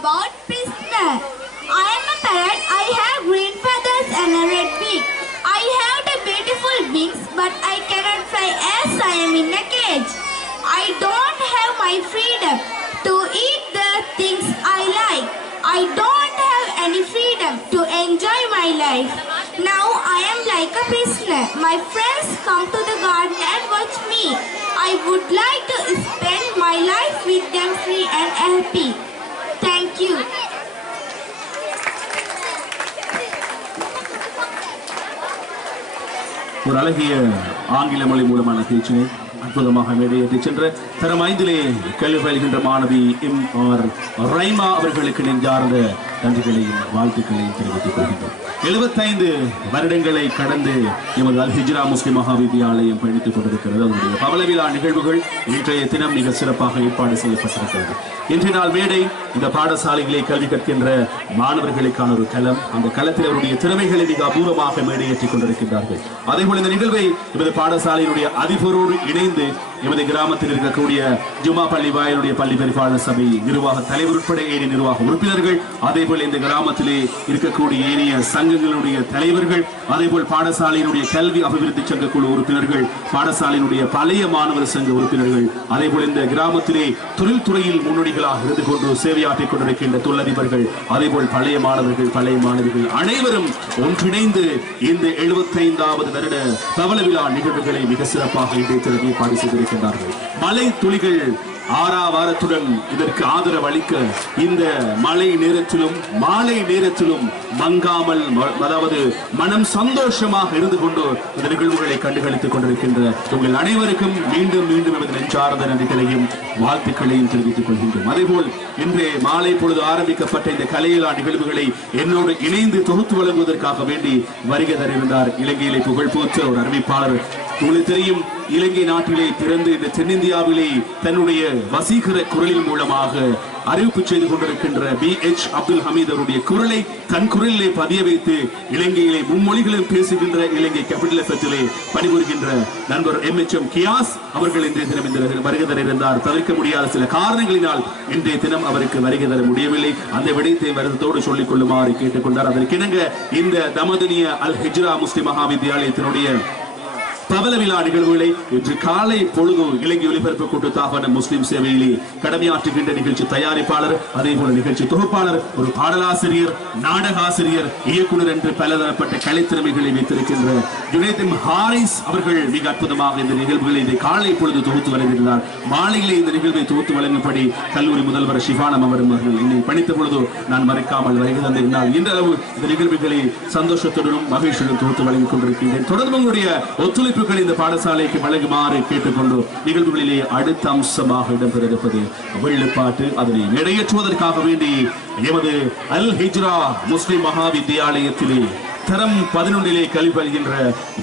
about prisoner. I am a parrot. I have green feathers and a red beak. I have the beautiful wings, but I cannot fly as I am in a cage. I don't have my freedom to eat the things I like. I don't have any freedom to enjoy my life. Now I am like a prisoner. My friends come to the garden and watch me. I would like to spend my life with them free and happy. Thank you. ஒரு அழகிய ஆங்கில மொழி மூலமான பேச்சினை அற்புதமாக மேடையேற்றி சென்ற தரம் 5 கல்வி பயில்கின்ற மாணவி M.R. ரைமா அவர்களுக்கு நெஞ்சார்ந்த நன்றிகளையும் வாழ்த்துக்களையும் தெரிவித்துக் கொள்கின்றோம். 75 வருடங்களை கடந்து எமது அல் ஹிஜ்ரா முஸ்லிம் மகாவித்யாலயம் பயணித்துக் கொண்டிருக்கிறது. அதனுடைய பவள விழா நிகழ்வுகள் இன்றைய தினம் மிக சிறப்பாக ஏற்பாடு செய்யப்பட்டிருக்கிறது. இன்றைய நாள் மேடை இந்த பாடசாலைகளை கல்வி கற்கின்ற மாணவர்களுக்கான ஒரு களம். அந்த களத்தில் அவருடைய திறமைகளை மிக அபூர்வமாக மேடையேற்றிக் கொண்டிருக்கின்றார்கள். அதேபோல் இந்த நிகழ்வை எமது பாடசாலையினுடைய அதிபரோடு இணைந்து எமது கிராமத்தில் இருக்கக்கூடிய ஜுமா பள்ளி வாயிலுடைய பள்ளி பரிபாலன சபை நிர்வாக தலைவர் உட்பட ஏனைய நிர்வாக உறுப்பினர்கள், அதேபோல் இந்த கிராமத்திலே இருக்கக்கூடிய ஏனைய சங்கங்களுடைய தலைவர்கள், அதேபோல் பாடசாலையினுடைய கல்வி அபிவிருத்தி சங்க குழு உறுப்பினர்கள், பாடசாலையினுடைய பழைய மாணவர் சங்க உறுப்பினர்கள், அதேபோல் இந்த கிராமத்திலே தொழில்துறையில் முன்னோடிகளாக இருந்து கொண்டு சேவையாற்றிக் கொண்டிருக்கின்ற தொழிலதிபர்கள், அதேபோல் பழைய மாணவர்கள் பழைய மாணவிகள் அனைவரும் ஒன்றிணைந்து இந்த 75வது வருட பவள விழா நிகழ்வுகளை மிக சிறப்பாக இன்றைய தினம் ஏற்பாடு செய்திருக்கிறார்கள். மழை துளிகள் ஆறாவாரத்துடன் இதற்கு ஆதரவு அளிக்க இந்த மழை நேரத்திலும் மாலை நேரத்திலும் மங்காமல், அதாவது மனம் சந்தோஷமாக இருந்து கொண்டு இந்த நிகழ்வுகளை கண்டுகளித்துக் கொண்டிருக்கின்ற உங்கள் அனைவருக்கும் மீண்டும் மீண்டும் எமது நெஞ்சார்ந்த நன்றிகளையும் வாழ்த்துக்களையும் தெரிவித்துக் கொள்கின்றோம். அதேபோல் இன்றைய மாலை பொழுது ஆரம்பிக்கப்பட்ட இந்த கலையிலா நிகழ்வுகளை என்னோடு இணைந்து தொகுத்து வழங்குவதற்காக வேண்டி வருகை தருகின்றார் இலங்கையிலே புகழ்பூற்ற ஒரு அறிவிப்பாளர். உங்களுக்கு தெரியும், இலங்கை நாட்டிலே பிறந்து இந்த தென்னிந்தியாவிலே தன்னுடைய வசீகர குரலின் மூலமாக அறிவிப்பு செய்து கொண்டிருக்கின்ற B.H. அப்துல் ஹமீத் அவருடைய குரலை தன் குரலிலே பதிய வைத்து இலங்கையிலே மும்மொழிகளும் பேசுகின்ற இலங்கை கேபிட்டல் எஃப்எம்மிலே பணிபுரிகின்ற நண்பர் M.H.M. கியாஸ் அவர்கள் இன்றைய தினம் இந்த வருகை தர இருந்தார். தவிர்க்க முடியாத சில காரணங்களினால் இன்றைய தினம் அவருக்கு வருகை தர முடியவில்லை. அந்த விடயத்தை வருத்தத்தோடு சொல்லிக் கொள்ளுமாறு கேட்டுக்கொண்டார். அதற்கிணங்க இந்த தமதனிய அல் ஹிஜ்ரா முஸ்லிம் மகாவித்யாலயத்தினுடைய பவள விழா நிகழ்வுகளை இன்று காலை பொழுது இலங்கை ஒலிபரப்பு கூட்டுத்தாபன முஸ்லிம் சேவையிலே கடமையாற்றுகின்ற நிகழ்ச்சி தயாரிப்பாளர், அதே போல நிகழ்ச்சி தொகுப்பாளர், ஒரு பாடலாசிரியர், நாடகாசிரியர், இயக்குனர் என்று பலதரப்பட்ட கலைத்திறமைகளை வைத்திருக்கின்ற ஜுனைத் ஹாரிஸ் அவர்கள் மிக அற்புதமாக இந்த நிகழ்வுகளை இந்த காலை பொழுது தொகுத்து வழங்கியிருந்தார். மாலையிலே இந்த நிகழ்வை தொகுத்து வழங்கும்படி கல்லூரி முதல்வர் ஷிஃபானம் அவர்கள் என்னை பணித்த பொழுது நான் மறைக்காமல் வருகை தந்திருந்தால் இன்றளவு இந்த நிகழ்வுகளை சந்தோஷத்துடனும் மகிழ்ச்சியுடன் தொகுத்து வழங்கிக் கொண்டிருக்கின்றேன். தொடர்ந்து உங்களுடைய ஒத்துழைப்பு இந்த பாடசாலைக்கு வழங்குமாறு கேட்டுக்கொண்டு நிகழ்வுகளிலே அடுத்த அம்சமாக இடம்பெற்றிருப்பது வெள்ளுப்பாட்டு. அதனை நிறைவேற்றுவதற்காக வேண்டி எமது அல் ஹிஜ்ரா முஸ்லிம் மகாவித்யாலயத்திலே தரம் 11 கல்வி பயில்கின்ற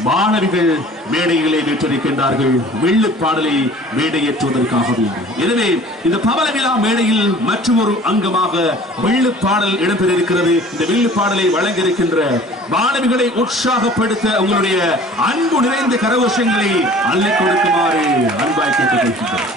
மாணவிகள் மேடைகளை வீற்றிருக்கின்றார்கள் வெள்ளு பாடலை மேடையேற்றுவதற்காக வேண்டும். எனவே இந்த பவள விழா மேடையில் மற்றும் ஒரு அங்கமாக வெள்ளு பாடல் இடம்பெற இருக்கிறது. இந்த வெள்ளு பாடலை வழங்க இருக்கின்ற மாணவிகளை உற்சாகப்படுத்த உங்களுடைய அன்பு நிறைந்த கரகோஷங்களை அள்ளிக் கொடுக்குமாறு அன்பாய் கேட்டுக் கொள்கின்றனர்.